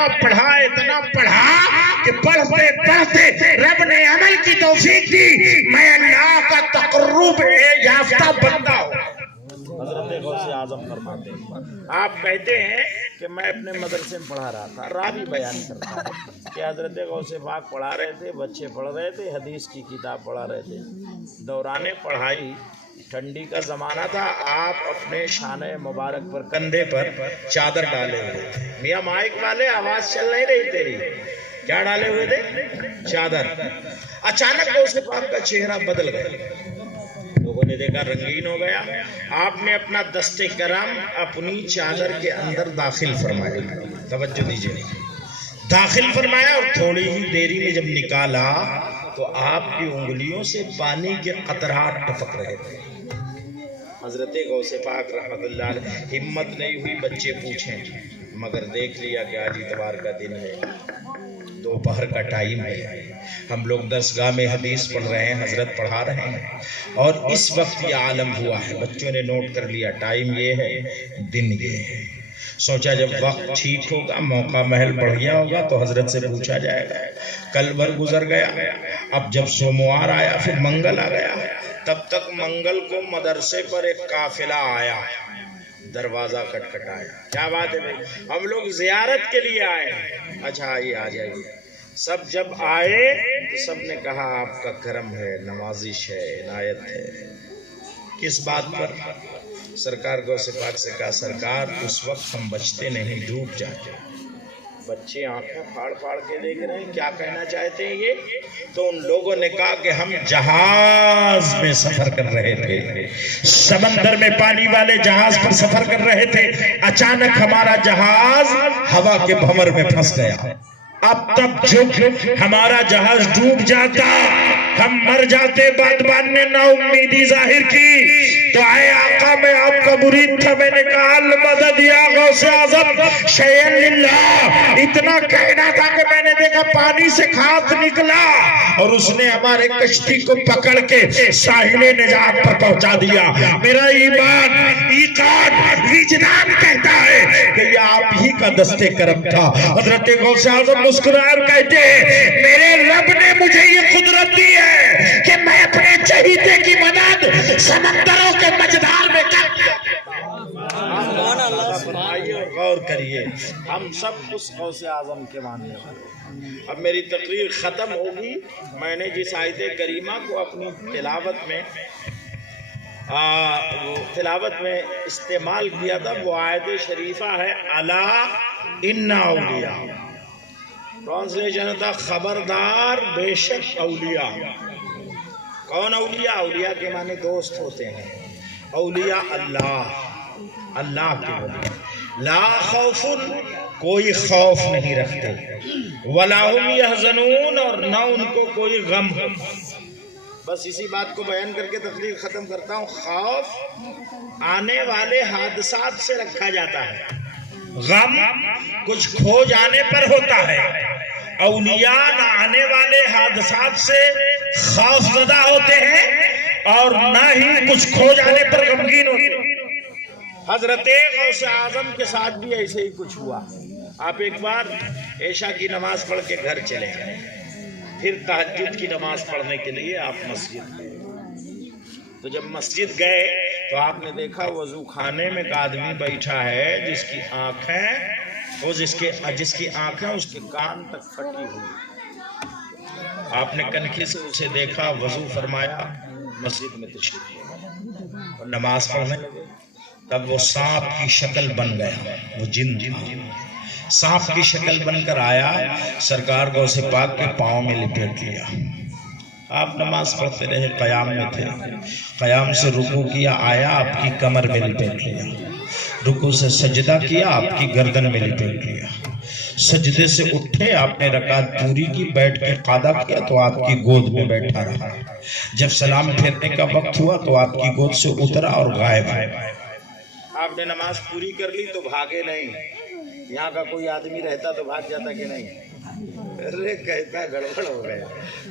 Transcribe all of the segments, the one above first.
اتنا پڑھا کہ پڑھتے پڑھتے رب نے عمل کی توفیق دی، میں اللہ کا تقرب یافتہ بندہ ہوں۔ حضرت غوث اعظم فرماتے ہیں، آپ کہتے ہیں کہ میں اپنے مدرسے میں پڑھا رہا تھا، راوی بیان کرتا ہے کہ حضرت غوث پاک پڑھا رہے تھے، بچے پڑھ رہے تھے، حدیث کی کتاب پڑھا رہے تھے، دوران پڑھائی ٹھنڈی کا زمانہ تھا، آپ اپنے شانہ مبارک پر کندھے پر چادر ڈالے ہوئے تھے، میاں مائک والے آواز چل نہیں رہی تیری، کیا ڈالے ہوئے تھے؟ چادر۔ اچانک غوث پاک کا چہرہ بدل گیا، لوگوں نے دیکھا رنگین ہو گیا، آپ نے اپنا دست کرم اپنی چادر کے اندر داخل فرمایا، توجہ دیجئے، داخل فرمایا، اور تھوڑی ہی دیری میں جب نکالا تو آپ کی انگلیوں سے پانی کے قطرات ٹپک رہے تھے۔ حضرت غوث پاک رحمت اللہ علیہ ہمت نہیں ہوئی بچے پوچھیں، مگر دیکھ لیا کہ آج اتوار کا دن ہے، دوپہر کا ٹائم ہے، ہم لوگ درسگاہ میں حدیث پڑھ رہے ہیں، حضرت پڑھا رہے ہیں، اور اس وقت یہ عالم ہوا ہے، بچوں نے نوٹ کر لیا ٹائم یہ ہے، دن یہ ہے۔ سوچا جب وقت ٹھیک ہوگا، موقع محل بڑھ گیا ہوگا تو حضرت سے پوچھا جائے گا۔ کل بھر گزر گیا، اب جب سوموار آیا، پھر منگل آ گیا، تب تک منگل کو مدرسے پر ایک قافلہ آیا، دروازہ کھٹکھٹایا، کیا بات ہے بھائی، ہم لوگ زیارت کے لیے آئے ہیں، اچھا آئیے آ جائیے۔ سب جب آئے تو سب نے کہا آپ کا کرم ہے، نوازش ہے، عنایت ہے۔ کس بات پر؟ سرکار غوث پاک سے کہا سرکار اس وقت ہم بچتے نہیں، ڈوب جاتے۔ بچے آنکھیں پھاڑ پھاڑ کے دیکھ رہے ہیں، کیا کہنا چاہتے ہیں یہ؟ تو ان لوگوں نے کہا کہ ہم جہاز میں سفر کر رہے تھے، سمندر میں پانی والے جہاز پر سفر کر رہے تھے، اچانک ہمارا جہاز ہوا کے بھنور میں پھنس گیا، اب تب جب ہمارا جہاز ڈوب جاتا، ہم مر جاتے، بادبان نے نا امیدی ظاہر کی، تو اے آقا میں آپ کا مرید تھا، میں نے کہا المدد یا غوث اعظم شیئن للہ، اتنا کہنا تھا کہ میں نے دیکھا پانی سے خاک نکلا اور اس نے ہمارے کشتی کو پکڑ کے ساحل نجات پر پہنچا دیا۔ میرا ایمان، ایقان، وجدان کہتا ہے کہ یہ آپ ہی کا دست کرم تھا۔ حضرت غوث اعظم مسکرائے اور کہتے ہیں میرے رب نے مجھے یہ قدرت دی ہے کہ میں اپنے چہیتے کی مدد سمندروں کے مجدار میں کر دیا۔ غور کریے، ہم سب اس غوث اعظم کے ماننے والے۔ اب میری تقریر ختم ہوگی، میں نے جس آیت کریمہ کو اپنی تلاوت میں استعمال کیا تھا وہ آیت شریفہ ہے الا ان اولیاء، ٹرانسلیشن تھا خبردار بے شک اولیاء۔ کون اولیاء؟ اولیاء کے معنی دوست ہوتے ہیں، اولیاء اللہ، اللہ کے ولی، لا خوف، کوئی خوف نہیں رکھتے، ولا هم يحزنون، اور نہ ان کو کوئی غم۔ بس اسی بات کو بیان کر کے تقریر ختم کرتا ہوں۔ خوف آنے والے حادثات سے رکھا جاتا ہے، غم کچھ کھو جانے پر ہوتا ہے۔ اولیاء نہ آنے والے حادثات سے خوف زدہ ہوتے ہیں اور نہ ہی کچھ کھو جانے پر غمگین ہوتے ہیں۔ حضرت غوث اعظم کے ساتھ بھی ایسے ہی کچھ ہوا۔ آپ ایک بار عشاء کی نماز پڑھ کے گھر چلے گئے، پھر تہجد کی نماز پڑھنے کے لیے آپ مسجد گئے، تو جب مسجد گئے تو آپ نے دیکھا وضو خانے میں ایک آدمی بیٹھا ہے جس کی آنکھیں اس کے کان تک پھٹی ہوئی۔ آپ نے کنکھی سے اسے دیکھا، وضو فرمایا، مسجد میں تشریف لے اور نماز پڑھنے لگے۔ تب وہ سانپ کی شکل بن گیا، وہ جن سانپ کی شکل بن کر آیا، سرکار غوث پاک کے پاؤں میں لپیٹ لیا۔ آپ نماز پڑھتے رہے، قیام میں تھے، قیام سے رکوع کیا، آیا آپ کی کمر میں لپیٹ لیا، رکوع سے سجدہ کیا، آپ کی گردن میں لپیٹ لیا، سجدے سے اٹھے، آپ نے رکعت پوری کی، بیٹھ کے قعدہ کیا تو آپ کی گود میں بیٹھا رہا، جب سلام پھیرنے کا وقت ہوا تو آپ کی گود سے اترا اور غائب ہے۔ آپ نے نماز پوری کر لی تو بھاگے نہیں، یہاں کا کوئی آدمی رہتا تو بھاگ جاتا کہ نہیں؟ ارے کہتا گڑبڑ ہو گئے،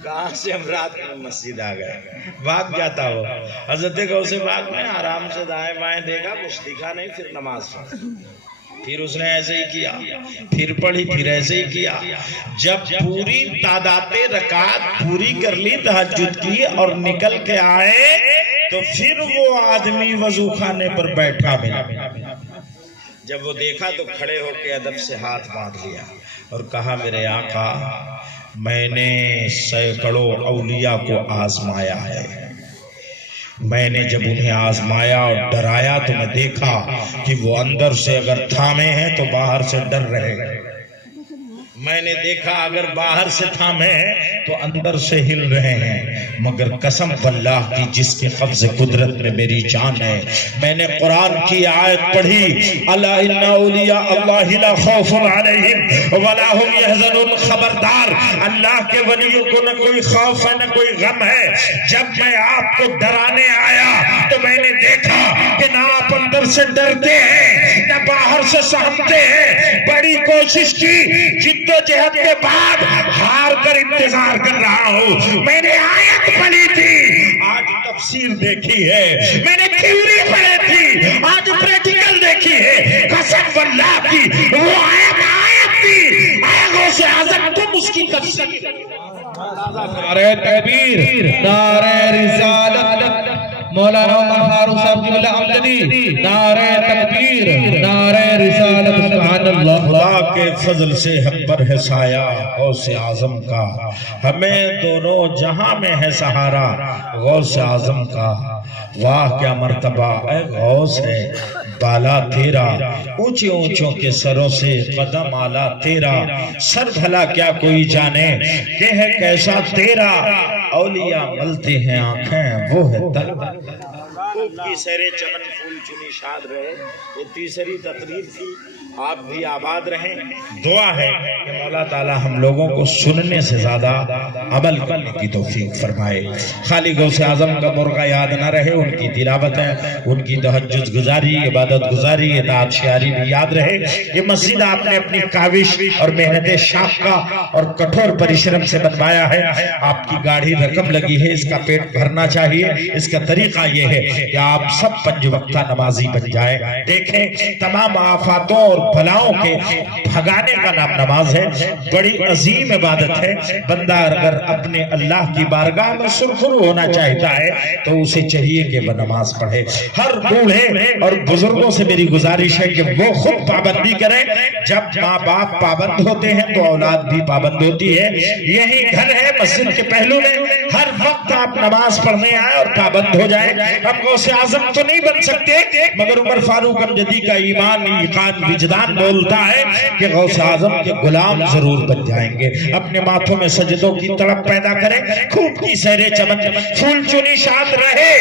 کہاں سے ہم رات میں مسجد آ گئے، بھاگ جاتا ہو۔ حضرت غوث پاک نے آرام سے دائیں بائیں دیکھا، کچھ دکھا نہیں، پھر نماز پڑھ، پھر اس نے ایسے ہی کیا، پھر پڑھی، پھر ایسے ہی کیا. جب پوری تعداد رکعت پوری کر لی تہجد کی اور نکل کے آئے تو پھر وہ آدمی وضو خانے پر بیٹھا ملا. جب وہ دیکھا تو کھڑے ہو کے ادب سے ہاتھ باندھ لیا اور کہا میرے آقا میں نے سینکڑوں اولیاء کو آزمایا ہے. میں نے جب انہیں آزمایا اور ڈرایا تو میں دیکھا کہ وہ اندر سے اگر تھامے ہیں تو باہر سے ڈر رہے ہیں. میں نے دیکھا اگر باہر سے تھامے ہیں تو اندر سے ہل رہے ہیں. مگر قسم باللہ کی جس کے قبض قدرت میں میری جان ہے، میں نے قرآن کی آیت پڑھی الا ان اولیاء اللہ لا خوف علیہم ولا هم يحزنون. خبردار، اللہ کے ولیوں کو نہ کوئی خوف ہے نہ کوئی غم ہے. جب میں آپ کو ڈرانے آیا تو میں نے دیکھا کہ نہ آپ اندر سے ڈرتے ہیں نہ باہر سے سہمتے ہیں. بڑی کوشش کی، جدوجہد کے بعد ہار کر انتظار کر رہا ہوں. میں نے آیت پڑھی تھی، آج تفسیر دیکھی ہے. میں نے تھیوری پڑھی تھی، آج پریکٹیکل دیکھی ہے. قسم باللہ کی وہ آیت تھی، غوث اعظم تم اس کی تفسیر. نعرہ تکبیر، نعرہ رسالت، مولانا عمر فاروق صاحب کی بلا امجدی. نعرہ تکبیر، نعرہ رسالت. سبحان اللہ. خدا کے فضل سے ہم پر ہے سایہ غوث اعظم کا، ہمیں دونوں جہاں میں ہے سہارا غوث اعظم کا. واہ کیا مرتبہ اے غوث ہے بالا تیرا، اونچے اونچوں کے سروں سے قدم آلا تیرا. سر بھلا کیا کوئی جانے کہ ہے کیسا تیرا، اولیاء ملتے ہیں آنکھیں وہ ہے تر. کی سیرے چمن پھول چنی شاد رہے. یہ تیسری تقریر تھی. آپ بھی آباد رہیں. دعا ہے کہ مولا تعالی ہم لوگوں کو سننے سے زیادہ عمل کرنے کی توفیق فرمائے. خالی غوث اعظم کا مرغہ یاد نہ رہے، ان کی تلاوت ہے، ان کی تہجد گزاری، عبادت گزاری، اطاعت شعاری بھی یاد رہے. یہ مسجد آپ نے اپنی کاوش اور محنت شاقہ اور کٹھور پریشرم سے بنوایا ہے. آپ کی گاڑھی رقم لگی ہے، اس کا پیٹ بھرنا چاہیے. اس کا طریقہ یہ ہے کہ آپ سب پنج وقتہ نمازی بن جائے. دیکھیں تمام آفاتوں اور بھلاؤں کے بھگانے کا نام نماز ہے. بڑی عظیم عبادت ہے. بندہ اگر اپنے اللہ کی بارگاہ میں سرخرو ہونا چاہتا ہے تو اسے چاہیے کہ وہ نماز پڑھے. ہر بوڑھے اور بزرگوں سے میری گزارش ہے کہ وہ خود پابندی کریں. جب ماں باپ پابند ہوتے ہیں تو اولاد بھی پابند ہوتی ہے. یہی گھر ہے مسجد کے پہلو میں. ہر وقت آپ نماز پڑھنے آئے اور پابند ہو جائیں. ہم غوث اعظم تو نہیں بن سکتے مگر عمر فاروق امجدی کا ایمان، ایقان، وجدان بولتا ہے کہ غوث اعظم کے غلام ضرور بن جائیں گے. اپنے ماتھوں میں سجدوں کی تڑپ پیدا کریں. خوب کی سیرے چمن پھول چنی شاد رہے.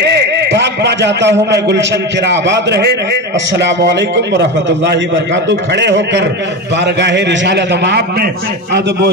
بھاگما جاتا ہوں میں گلشن تیرا آباد رہے. السلام علیکم ورحمۃ اللہ وبرکاتہ. کھڑے ہو کر بارگاہ رسالت مآب میں ادب و